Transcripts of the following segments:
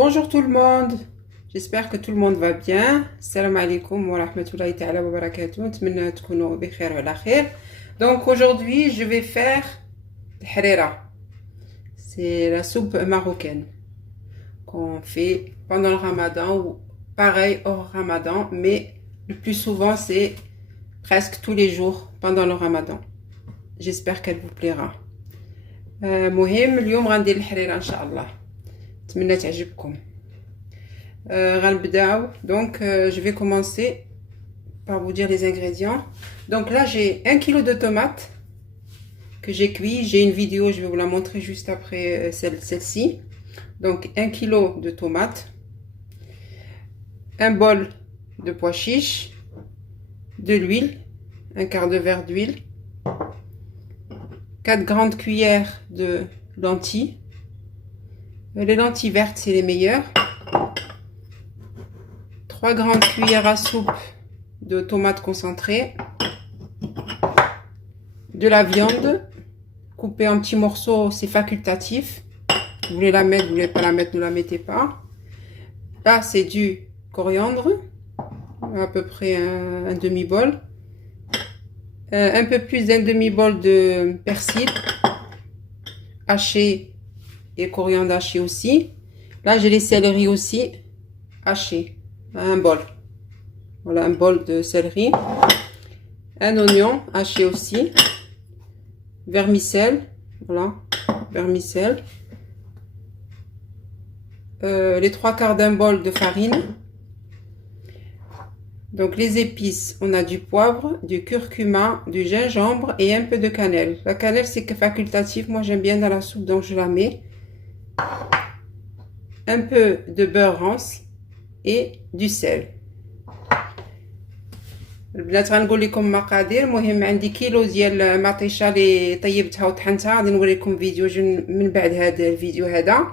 Bonjour tout le monde, j'espère que tout le monde va bien. Salam alaikum wa rahmatullahi ta'ala wa barakatuh. نتمنى تكونوا بخير وعلى خير. Donc aujourd'hui, je vais faire الحريرة. C'est la soupe marocaine qu'on fait pendant le Ramadan ou pareil hors Ramadan, mais le plus souvent c'est presque tous les jours pendant le Ramadan. J'espère qu'elle vous plaira. مهم اليوم غندير الحريرة إن شاء الله. نتمنى تعجبكم. Donc je vais commencer par vous dire les ingrédients. Donc là j'ai 1 kg de tomates que j'ai cuit. J'ai une vidéo, je vais vous la montrer juste après celle-ci. Donc 1 kg de tomates, un bol de pois chiches, de l'huile, un quart de verre d'huile, 4 grandes cuillères de lentilles. Les lentilles vertes c'est les meilleures. 3 grandes cuillères à soupe de tomates concentrées, de la viande coupée en petits morceaux, c'est facultatif. Vous voulez la mettre, vous voulez pas la mettre, ne la mettez pas. Là c'est du coriandre, à peu près un demi-bol, un peu plus d'un demi-bol de persil haché et coriandre haché aussi. Là j'ai les céleris aussi hachés. Un bol, voilà, un bol de céleri, un oignon haché aussi, vermicelle, voilà, vermicelle, les 3/4 d'un bol de farine. Donc les épices, on a du poivre, du curcuma, du gingembre et un peu de cannelle. La cannelle c'est facultatif, moi j'aime bien dans la soupe donc je la mets. Un peu de beurre rance et du sel. البنات غنقول لكم مقادير. المهم عندي كيلو ديال مطيشه اللي طيبتها وطحنتها، غادي نوري لكم فيديو من بعد هذا الفيديو هذا.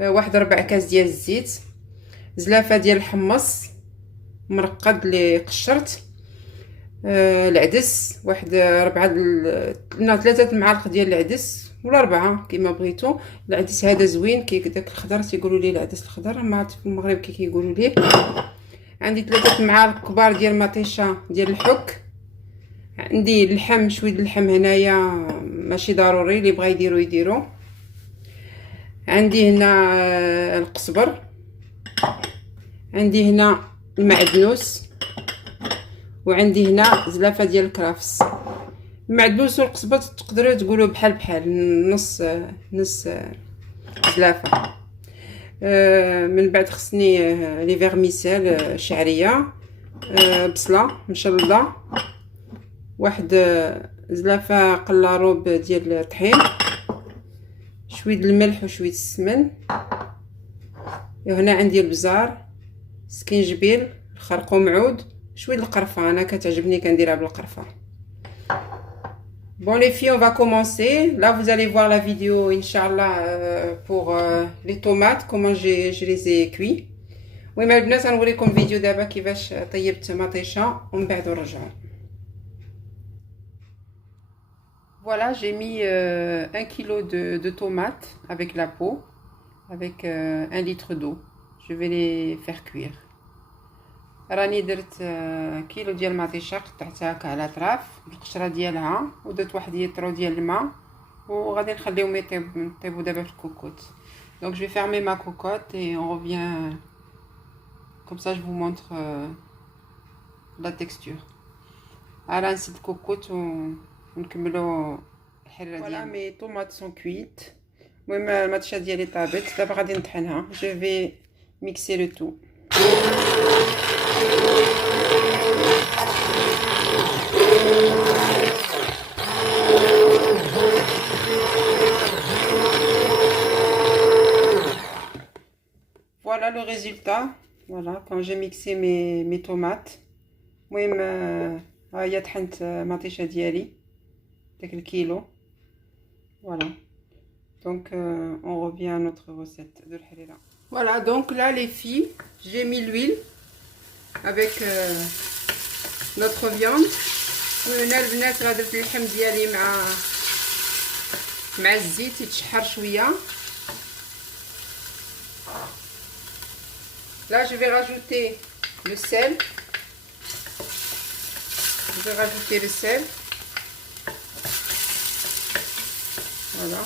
واحد 4 كاس ديال الزيت، زلافه ديال الحمص مرقد اللي قشرت، العدس واحد 3 معالق ديال العدس ولا 4 كيما بغيتو. العدس هذا زوين كي داك الخضر تيقولوا ليه العدس الخضر، ما في المغرب كي كيقولوا ليه. عندي 3 معالق كبار ديال مطيشه ديال الحك. عندي اللحم، شويه اللحم هنايا ماشي ضروري، اللي بغا يديرو. عندي هنا القزبر، عندي هنا المعدنوس، وعندي هنا زلافه ديال الكرافس. المعدنوس والقزبر تقدروا تقولوا بحال نص زلافه. من بعد خصني لي فيرميسيل شعريه، بصله مشلضه، واحد زلافه قلاروب ديال الطحين، شويه الملح وشويه السمن. وهنا عندي البزار، سكينجبيل، الخرقوم عود، شويه القرفه، انا كتعجبني كنديرها بالقرفه. Bon les filles, on va commencer. Là vous allez voir la vidéo Inch'Allah pour les tomates, comment je les ai cuits. Oui mais البنات غنوريكم فيديو دابا كيفاش طيبت مطيشه ومن بعد نرجعوا. Voilà, j'ai mis 1 kg de tomates avec la peau, avec 1 litre d'eau. Je vais les faire cuire. راني درت كيلو ديال المطيشه، قطعتها هكا على اطراف بالقشره ديالها، ودرت واحد لتر ديال الماء وغادي نخليهم يطيبوا دابا في الكوكوط. Donc je vais fermer ma cocotte et on revient comme ça, je vous montre la texture. على نسد الكوكوط ونكملوا الحريره ديالنا. Voilà, mes tomates sont cuites. المهم المطيشه ديالي طابت، دابا غادي نطحنها. Je vais mixer le tout. Voilà le résultat. Voilà quand j'ai mixé mes tomates. المهم ها هي طحنت مطيشه ديالي داك الكيلو. Voilà. Donc on revient à notre recette de الحريرة. Voilà, donc là les filles, j'ai mis l'huile avec notre viande. وهنا البنات راه درت اللحم ديالي مع الزيت يتشحر شويه. Là, je vais rajouter le sel. Je vais rajouter le sel. Voilà.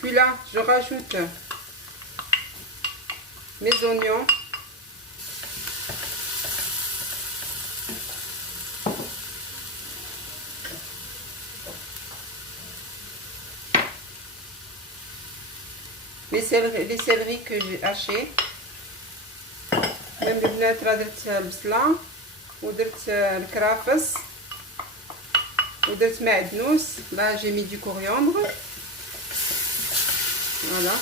Puis là, je rajoute mes oignons. Les céleris que j'ai hachés. Même البنات راه درت البصله ودرت الكرافس ودرت معدنوس. Là j'ai mis du coriandre. Voilà.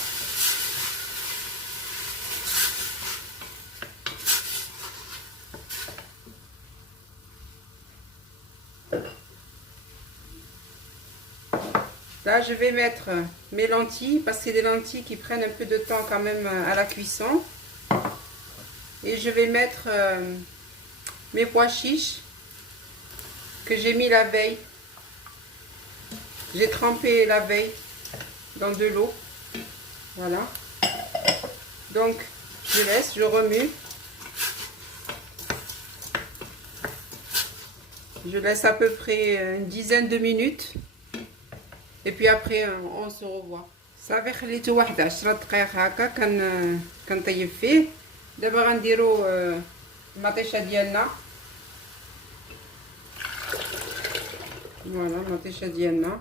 Là, je vais mettre mes lentilles parce que c'est des lentilles qui prennent un peu de temps quand même à la cuisson. Et je vais mettre mes pois chiches que j'ai mis la veille. J'ai trempé la veille dans de l'eau. Voilà. Donc, je laisse, je remue. Je laisse à peu près une dizaine de minutes. Et puis après, on se revoit. صافي خليته واحد 10 دقائق هكا كنطيب فيه. دابا غنديرو المطيشه ديالنا. فوالا المطيشه ديالنا.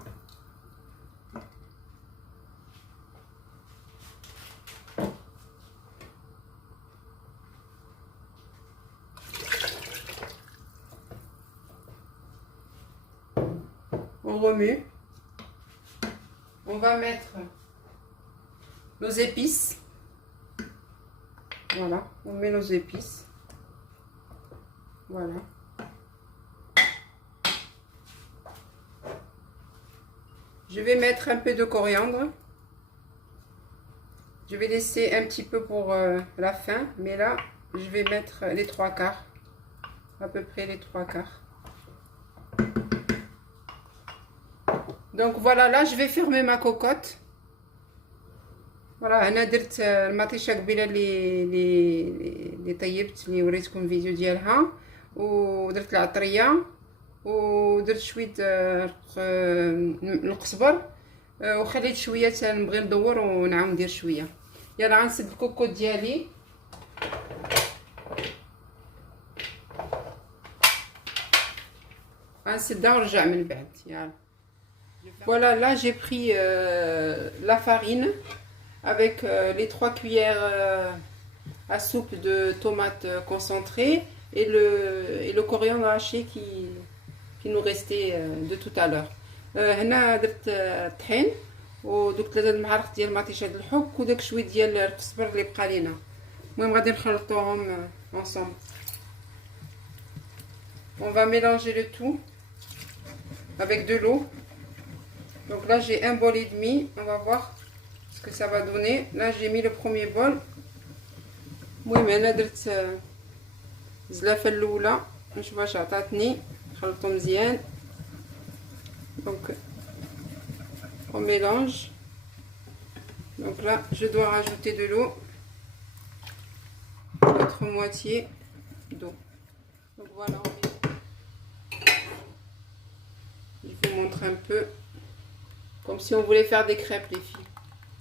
On remue. On va mettre nos épices. Voilà, on met nos épices. Voilà. Je vais mettre un peu de coriandre. Je vais laisser un petit peu pour la fin, mais là, je vais mettre les 3/4. À peu près les 3/4. Donc voilà, là je vais fermer ma cocotte. Voilà, انا درت المطيشه قبيله اللي طيبت اللي وريتكم الفيديو ديالها ودرت العطريه ودرت شويه القزبر وخليت شويه نبغي ندور ونعاود ندير شويه. يلا غنسد الكوكوط ديالي. غنسدها ونرجع من بعد. يلا. Voilà, là j'ai pris la farine avec les 3 cuillères à soupe de tomates concentrées et le coriandre haché qui nous restait de tout à l'heure. هنا درت طحين ودوك 3 المعالق ديال مطيشه د الحك وداك شويه ديال القزبر اللي بقى لينا. المهم غادي نخلطوهم ensemble. On va mélanger le tout avec de l'eau. Donc là j'ai un bol et demi, on va voir ce que ça va donner. Là j'ai mis le premier bol. المهم انا درت الزلافه الاولى نشوف واش عطاتني. خلطو مزيان. Donc on mélange. Donc là je dois rajouter de l'eau, l'autre moitié d'eau. Donc voilà, je vous montre un peu. Comme si on voulait faire des crêpes, les filles.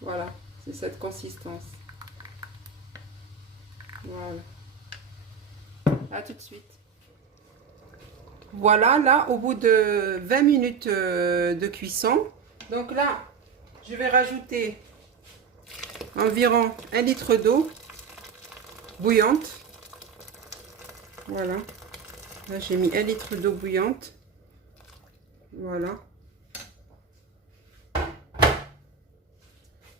Voilà, c'est cette consistance. Voilà. À tout de suite. Voilà, là, au bout de 20 minutes de cuisson. Donc là, je vais rajouter environ 1 litre d'eau bouillante. Voilà. Là, j'ai mis 1 litre d'eau bouillante. Voilà.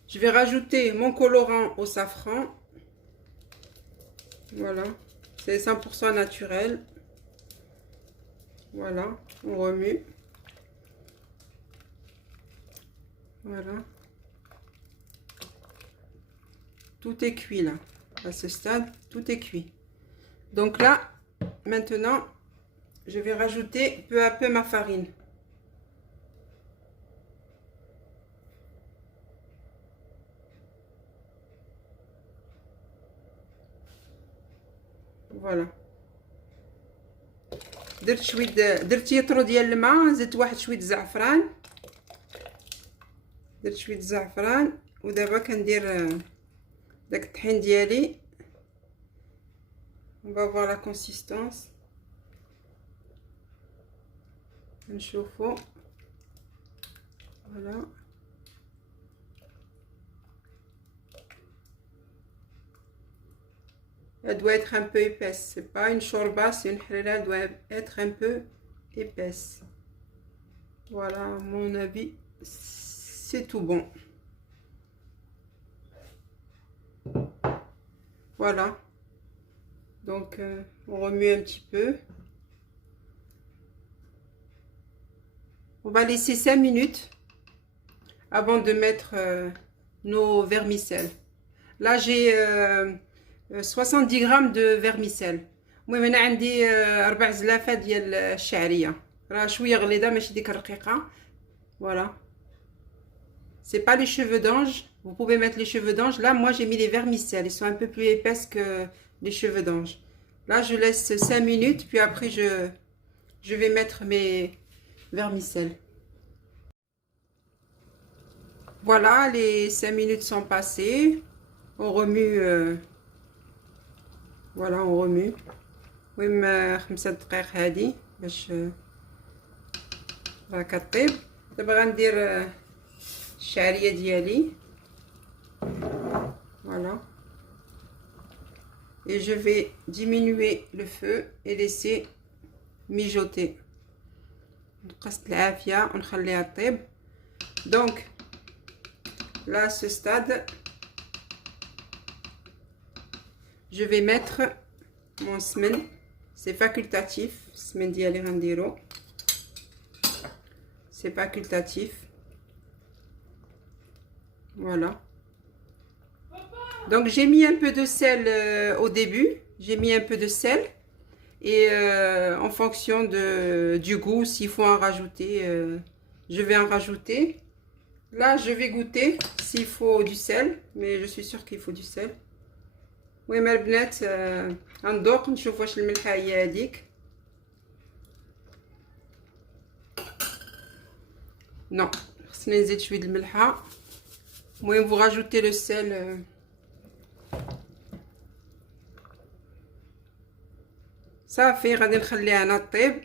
Je vais rajouter mon colorant au safran. Voilà, c'est 100% naturel. Voilà, on remue. Voilà. Tout est cuit là. À ce stade, tout est cuit. Donc là, maintenant, je vais rajouter peu à peu ma farine. Voilà. درت يطرو ديال الماء، زدت واحد شويه زعفران، درت شويه زعفران، ودابا كندير داك الطحين ديالي. on va voir la consistance. نشوفو. voilà. Elle doit être un peu épaisse. C'est pas une shorba, c'est une harira. Elle doit être un peu épaisse. Voilà, à mon avis, c'est tout bon. Voilà. Donc, on remue un petit peu. On va laisser 5 minutes avant de mettre nos vermicelles. Là, j'ai 70 grammes de vermicelle. المهم هنا عندي 4 زلافه ديال الشعريه، راه شويه غليظه ماشي ديك الرقيقه. Voilà, c'est pas les cheveux d'ange. Vous pouvez mettre les cheveux d'ange. Là, moi, j'ai mis les vermicelles. Ils sont un peu plus épaisses que les cheveux d'ange. Là, je laisse 5 minutes, puis après, je vais mettre mes vermicelles. Voilà, les 5 minutes sont passées. On remue. Voilà, on remue. المهم 5 دقائق هادي باش راه كطيب. دابا غندير الشعريه ديالي. Voilà. Et je vais diminuer le feu et laisser mijoter. نقصت العافيه ونخليها طيب. Donc là, à ce stade, je vais mettre mon semen. C'est facultatif. Semen ديالي غنديرو. C'est facultatif. Voilà. Donc j'ai mis un peu de sel au début. J'ai mis un peu de sel. Et en fonction du goût, s'il faut en rajouter, je vais en rajouter. Là, je vais goûter s'il faut du sel. Mais je suis sûre qu'il faut du sel. المهم البنات غندوق نشوف واش الملحه هي هذيك. نو خصني نزيد شويه الملحه. المهم vous rajoutez le sel. صافي غادي نخليها انا طيب.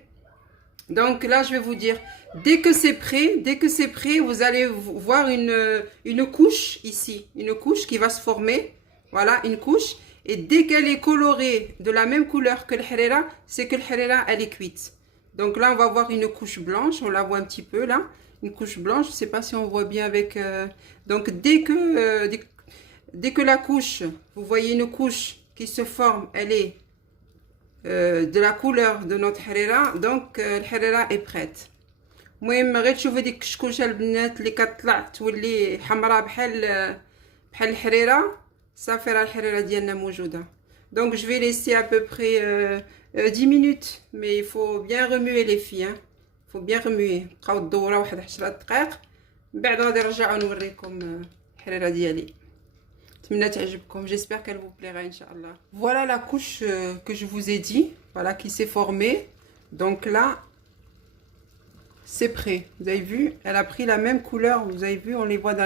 Donc là, je vais vous dire, dès que c'est prêt, vous allez voir une couche ici, une couche qui va se former. Voilà, une couche. Et dès qu'elle est colorée de la même couleur que le harira, c'est que le harira, elle est cuite. Donc là, on va voir une couche blanche. On la voit un petit peu là. Une couche blanche. Je ne sais pas si on voit bien avec... Donc dès que la couche, vous voyez une couche qui se forme, elle est de la couleur de notre harira. Donc le harira est prête. المهم غير تشوفوا ديك الكشكوشه البنات اللي كتطلع تولي حمراء بحال الحريره. صافي راه الحريره ديالنا موجوده. Donc je vais laisser à peu près 10 minutes, mais il faut bien remuer les filles, hein. Il faut bien remuer. بقاو الدوره واحد 10 دقائق من بعد غادي نرجعوا نوريكم الحريره ديالي. نتمنى تعجبكم. J'espère qu'elle vous plaira inchallah. Voilà la couche que je vous ai dit, voilà, qui s'est formée. Donc là, c'est prêt. Vous avez vu, elle a pris la même couleur. Vous avez vu, on les voit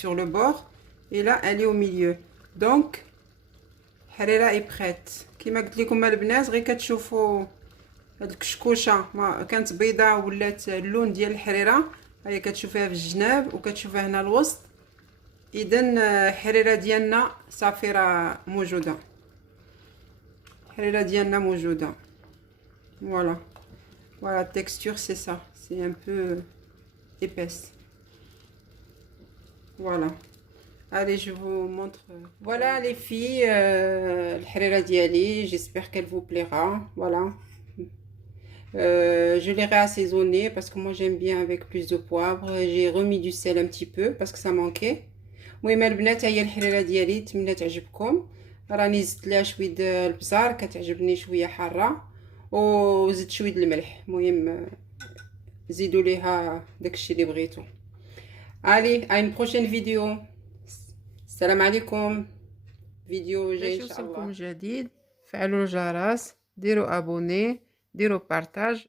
sur le bord. Et là, elle est au milieu. Donc, الحريره est prête. كما قلت لكم البنات، غير كتشوفوا هاد الكشكوشه كانت بيضاء ولات اللون ديال الحريره. هي كتشوفيها في الجناب وكتشوفيها هنا الوسط. اذا الحريره ديالنا صافي راه موجوده. الحريره ديالنا موجوده. Voilà. Voilà, la texture c'est ça. C'est un peu épaisse. Voilà. Allez, je vous montre. Voilà les filles, le harira diali, j'espère qu'elle vous plaira. Voilà. Je l'ai réassaisonné parce que moi j'aime bien avec plus de poivre. J'ai remis du sel un petit peu parce que ça manquait. المهم البنات هي الحريره ديالي، نتمنى تعجبكم. راني زدت لها شويه د البزار، كتعجبني شويه حاره، وزدت شويه د الملح. المهم زيدوا ليها داكشي اللي بغيتو. علي ان بروشين فيديو. السلام عليكم. فيديو جاي ان شاء الله. باش يوصلكم جديد فعلوا الجرس، ديروا ابوني، ديروا بارطاج.